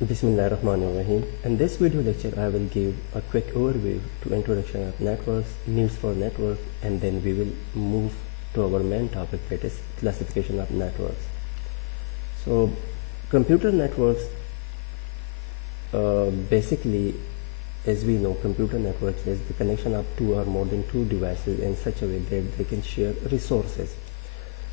Bismillahirrahmanirrahim. In this video lecture, I will give a quick overview to introduction of networks, needs for network, and then we will move to our main topic, that is classification of networks. So, computer networks, basically, as we know, computer networks is the connection of two or more than two devices in such a way that they can share resources.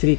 3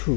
2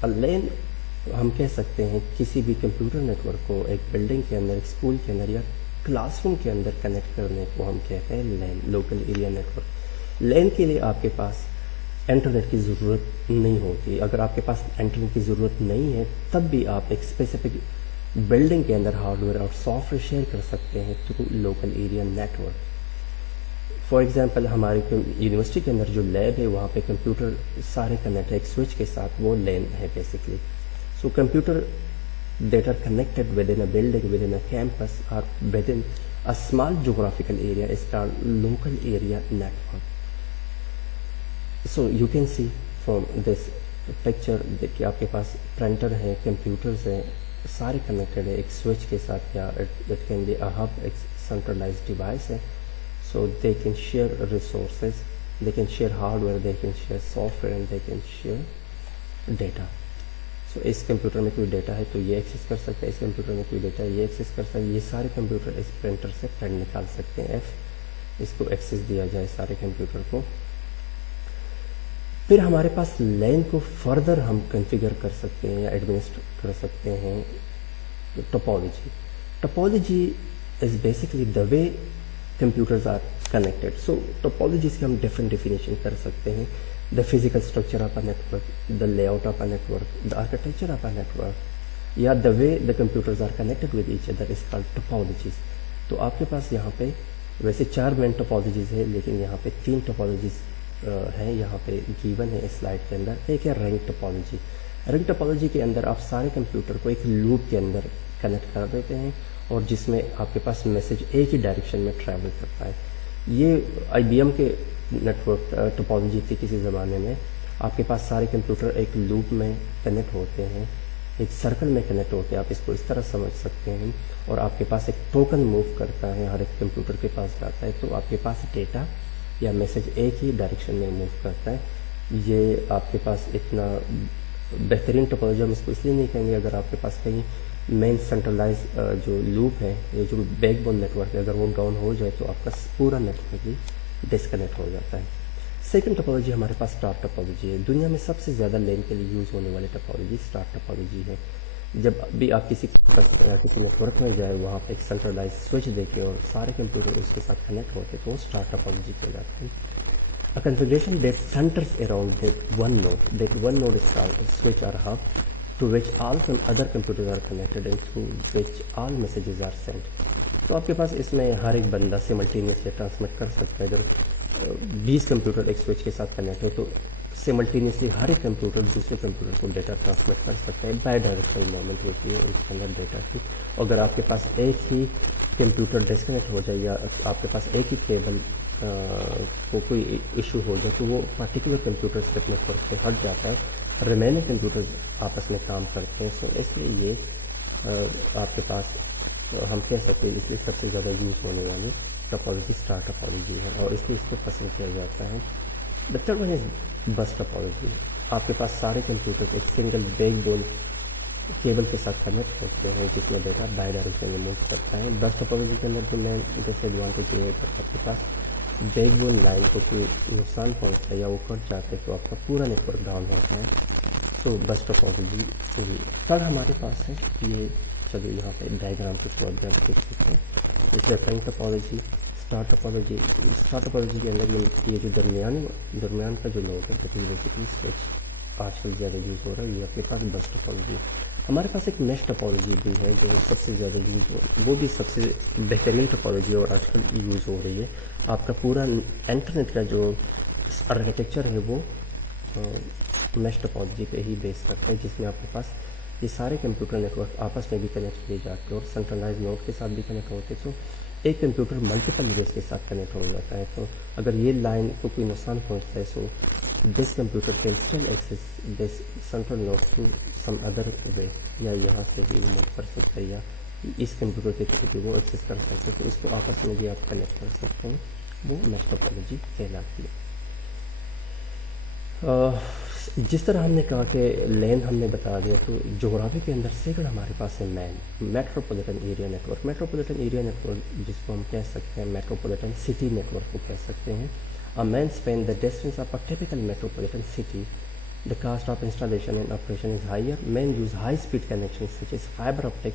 A LAN ہم کہہ سکتے ہیں کسی بھی computer net work کو ایک building کے اندر، ایک اسکول کے اندر یا کلاس روم کے اندر کنیکٹ کرنے کو ہم کہتے ہیں لین، لوکل ایریا نیٹ ورک۔ لین کے لیے آپ کے پاس انٹرنیٹ کی ضرورت نہیں ہوتی۔ اگر آپ کے پاس انٹرنیٹ کی ضرورت نہیں ہے تب بھی آپ ایک اسپیسیفک بلڈنگ کے اندر ہارڈ ویئر اور سافٹ ویئر شیئر کر سکتے ہیں through local area network. For example ہماری یونیورسٹی کے اندر جو لیب ہے وہاں پہ کمپیوٹر سارے کنیکٹ ہے ایک سوئچ کے ساتھ، وہ لین ہے basically. So computer that are connected within a building, within a campus or within a small geographical area is called local area network. So you can see from this picture کہ آپ کے پاس printer ہے، computers ہیں، سارے connected ہے ایک switch کے ساتھ، یا it can be a hub, ایک سینٹرلائزڈ ڈیوائس ہے۔ So they can share resources, they can share hardware, they can share software and they can share data. So اس کمپیوٹر میں کوئی ڈیٹا ہے تو یہ ایکسیس کر سکتا ہے، اس کمپیوٹر میں کوئی ڈیٹا ہے یہ ایکسیس کر سکتا ہے، یہ سارے کمپیوٹر اس پرنٹر سے پرنٹ نکال سکتے ہیں، اس کو ایکسیس دیا جائے سارے کمپیوٹر کو۔ پھر ہمارے پاس لین کو فردر ہم کنفیگر کر سکتے ہیں یا ایڈمنسٹر کر سکتے ہیں topology. Topology is basically the way computers are connected. So topologies کی ہم different definition کر سکتے ہیں: the physical structure of a network, the layout of a network, the architecture of a network, یا the way the computers are connected with each other is called topologies. تو آپ کے پاس یہاں پہ ویسے 4 main topologies ہے، لیکن یہاں پہ 3 topologies ہیں یہاں پہ given ہے اس سلائڈ کے اندر۔ ایک ہے رنگ ٹوپولوجی۔ رنگ ٹوپولوجی کے اندر آپ سارے کمپیوٹر کو ایک لوپ کے اندر کنیکٹ کر دیتے ہیں اور جس میں آپ کے پاس میسج ایک ہی ڈائریکشن میں ٹریول کرتا ہے۔ یہ آئی بی ایم کے نیٹ ورک ٹوپولوجی تھی کسی زمانے میں۔ آپ کے پاس سارے کمپیوٹر ایک لوپ میں کنیکٹ ہوتے ہیں، ایک سرکل میں کنیکٹ ہوتے ہیں، آپ اس کو اس طرح سمجھ سکتے ہیں، اور آپ کے پاس ایک ٹوکن موو کرتا ہے، ہر ایک کمپیوٹر کے پاس جاتا ہے تو آپ کے پاس ڈیٹا یا میسج ایک ہی ڈائریکشن میں موو کرتا ہے۔ یہ آپ کے پاس اتنا بہترین ٹوپولوجی ہم اس کو اس لیے نہیں کہیں گے، اگر آپ کے پاس کہیں مین سینٹرلائز جو لوپ ہے، یہ جو بیک بون نیٹ ورک ہے، اگر وہ ڈاؤن ہو جائے تو آپ کا پورا نیٹ ورک بھی ڈسکنیکٹ ہو جاتا ہے۔ سیکنڈ ٹوپولوجی ہمارے پاس اسٹار ٹوپولوجی ہے۔ دنیا میں سب سے زیادہ لین کے لیے یوز ہونے والی ٹوپولوجی اسٹار ٹوپولوجی ہے۔ جب بھی آپ کسی نیٹ ورک میں جائے وہاں پہ ایک سینٹرلائز سوئچ دیکھیں اور سارے کمپیوٹر اس کے ساتھ کنیکٹ ہوتے تو وہ اسٹار ٹوپولوجی کہلاتے ہیں۔ A configuration that centers around that one node is called a switch or hub, to which all other computers are connected and through which all messages are sent. تو آپ کے پاس اس میں ہر ایک بندہ سیملٹینیسلی ٹرانسمٹ کر سکتا ہے۔ اگر 20 کمپیوٹر ایک سوئچ کے ساتھ کنیکٹ ہے تو سیملٹینیسلی ہر ایک کمپیوٹر دوسرے کمپیوٹر کو ڈیٹا ٹرانسمٹ کر سکتا ہے۔ بائی ڈائریکشنل موومنٹ ہوتی ہے اس کے اندر ڈیٹا کی۔ اگر آپ کے پاس ایک ہی کمپیوٹر ڈسکنیکٹ ہو جائے یا آپ کے پاس ایک ہی کیبل کو کوئی ایشو ہو جائے تو وہ پرٹیکولر کمپیوٹر سے اپنے فرق سے ہٹ جاتا ہے، ریمیننگ کمپیوٹرز آپس میں کام کرتے ہیں۔ سو اس لیے یہ آپ کے پاس ہم کہہ سکتے ہیں اس لیے سب سے زیادہ یوز ہونے والی ٹوپولوجی اسٹار ٹوپولوجی ہے اور اس لیے اس کو پسند کیا جاتا ہے۔ دا تھرڈ ون از بس ٹوپولوجی۔ آپ کے پاس سارے کمپیوٹر ایک سنگل بیک بون کیبل کے ساتھ کنیکٹ ہوتے ہیں جس میں ڈیٹا بائی ڈائریکشن میں موو کرتا ہے۔ بس ٹوپولوجی کے اندر جو مین ڈس ایڈوانٹیج یہ ہے کہ آپ کے پاس بیک بون لائن کو کوئی نقصان پہنچتا ہے یا وہ کٹ جاتے ہیں تو آپ کا پورا نیٹ ورک ڈاؤن ہوتا ہے۔ تو بس ٹوپولوجی ہوئی۔ تھرڈ ہمارے پاس ہے یہ، چلیے یہاں پہ ڈائیگرام کے طور پہ آپ دیکھ سکتے ہیں، اس میں رنگ topology, star topology. Star topology کے اندر یہ جو درمیان کا جو لوگ ہے بیسکلی سوئچ آج کل زیادہ یوز ہو رہا ہے، یہ آپ کے پاس بس ٹوپولوجی۔ ہمارے پاس ایک میش ٹوپولوجی بھی ہے جو سب سے زیادہ یوز وہ بھی سب سے بہترین ٹوپولوجی اور آج کل یوز ہو رہی ہے۔ آپ کا پورا انٹرنیٹ کا جو آرکیٹیکچر ہے وہ میش ٹوپولوجی پہ ہی بیس کرتا ہے، جس میں آپ کے پاس یہ سارے کمپیوٹر نیٹ ورک آپس میں بھی کنیکٹ کیے جاتے ہیں اور سینٹرلائز نوڈ کے ساتھ بھی کنیکٹ ہوتے ہیں۔ تو ایک کمپیوٹر ملٹیپل ویز کے ساتھ کنیکٹ ہو جاتا ہے، تو اگر یہ لائن کو کوئی نقصان پہنچتا ہے so this computer can still access this central node through some other way, یا یہاں سے بھی وہ موو کر سکتا ہے یا اس کمپیوٹر کے تھرو بھی وہ ایکسس کر سکتے ہیں، تو اس کو آپس میں بھی آپ کنیکٹ کر سکتے ہیں، وہ میش ٹوپولوجی کہلاتی ہے۔ جس طرح ہم نے کہا کہ لین ہم نے بتا دیا، تو جغرافی کے اندر سیکنڈ ہمارے پاس ہے metropolitan area network. Metropolitan area network جس کو ہم کہہ سکتے ہیں میٹروپولیٹن سٹی نیٹ ورک کو کہہ سکتے ہیں۔ A man span the distance of a typical metropolitan city The cost of installation and operation is higher. Men use high-speed connections such as fiber optic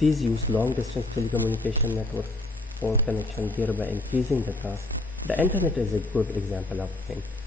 these use long distance telecommunication network for connection, thereby increasing the cost. The internet is a good example of WAN.